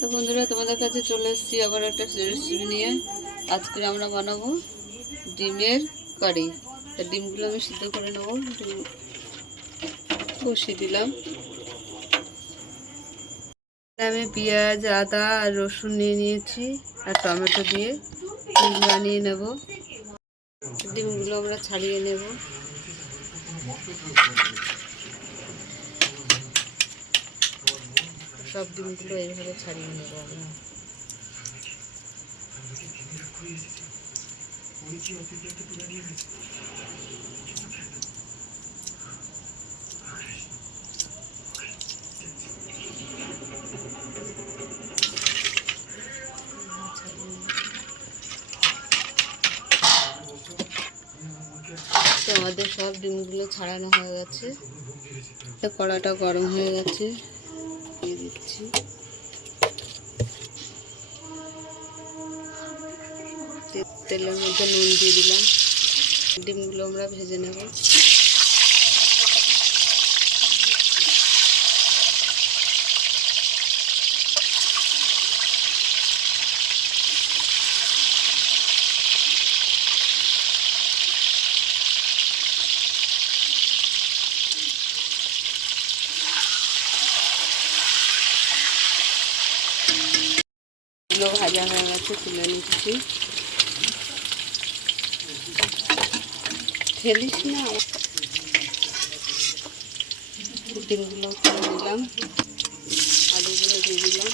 তো বন্ধুরা, তোমাদের কাছে চলে এসেছি আবার একটা রেসিপি নিয়ে। আজকে আমরা বানাবো ডিমের কারি। তা ডিমগুলো আমি সিদ্ধ করে নেবো। ডিম বসিয়ে দিলাম। আমি পেঁয়াজ, আদা আর রসুন নিয়ে নিয়েছি আর টমেটো দিয়ে ডিম বানিয়ে নেব। ডিমগুলো আমরা ছাড়িয়ে নেব। সব ডিমগুলো এইভাবে ছাড়িয়ে নেব আমরা। তো আমাদের সব ডিমগুলো ছাড়ানো হয়ে গেছে। কড়াটা গরম হয়ে গেছে, দিয়ে দিচ্ছি। তেলের মধ্যে নুন দিয়ে দিলাম। ডিমগুলো আমরা ভেজে নেব। ভাজা হয়ে গেছে, তুলে নিচ্ছি। ফেলিস না। ডিমগুলো তুলে দিলাম, আলুগুলো দিয়ে দিলাম।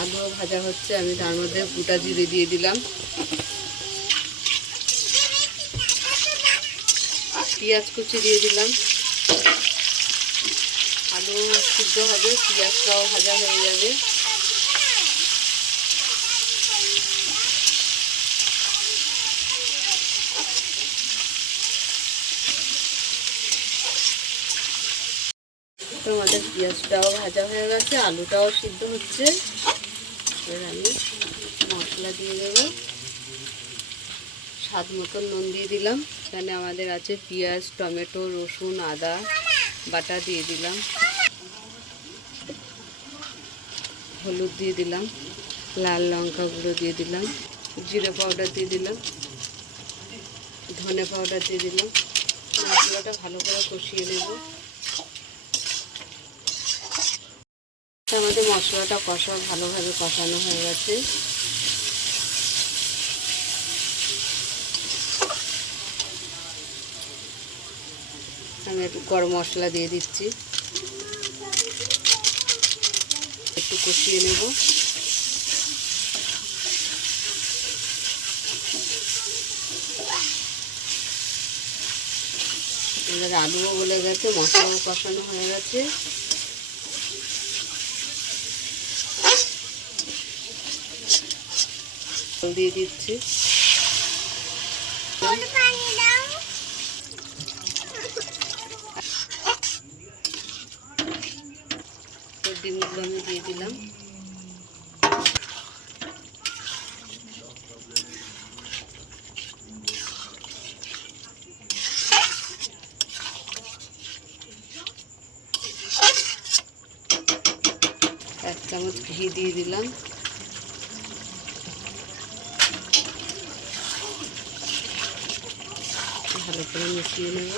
আলুও ভাজা হচ্ছে, আমি তার মধ্যে গোটা জিরে দিয়ে দিলাম। পেঁয়াজ কুচি দিয়ে দিলাম। আলু সিদ্ধ হবে, পেঁয়াজটাও ভাজা হয়ে যাবে। তো আমাদের পেঁয়াজটাও ভাজা হয়ে গেছে, আলুটাও সিদ্ধ হচ্ছে। এবার আমি মশলা দিয়ে দেবো। স্বাদ মতন নুন দিয়ে দিলাম। এখানে আমাদের আছে পেঁয়াজ, টমেটো, রসুন, আদা বাটা দিয়ে দিলাম। হলুদ দিয়ে দিলাম, লাল লঙ্কা গুঁড়ো দিয়ে দিলাম, জিরে পাউডার দিয়ে দিলাম, ধনে পাউডার দিয়ে দিলাম। মশলাটা ভালো করে কষিয়ে নেব। আমাদের মশলাটা ভালোভাবে কষানো হয়ে গেছে। আমি একটু গরম মশলা দিয়ে দিচ্ছি, একটু কষিয়ে নেব। এবার আলুও গলে গেছে, মশলাও কষানো হয়ে গেছে। জল দিয়ে দিচ্ছি। ডিমগুলো আমি দিয়ে দিলাম। এক চামচ ঘি দিয়ে দিলাম। ভালো করে মিশিয়ে নেব।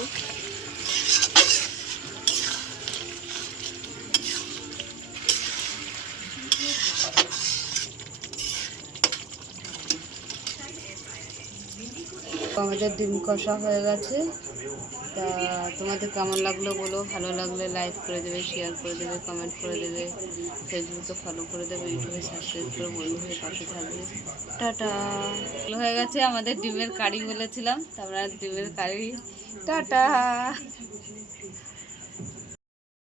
আমাদের ডিম কষা হয়ে গেছে। তা তোমাদের কেমন লাগলো বলো। ভালো লাগলে লাইক করে দেবে, শেয়ার করে দেবে, কমেন্ট করে দেবে, ফেসবুকে ফলো করে দেবে, ইউটিউবে সাবস্ক্রাইব করে বন্ধু হয়ে পাশে থাকবে। টাটা। ভালো হয়ে গেছে আমাদের ডিমের কারি বলেছিলাম, তারপরে ডিমের কারি। টাটা।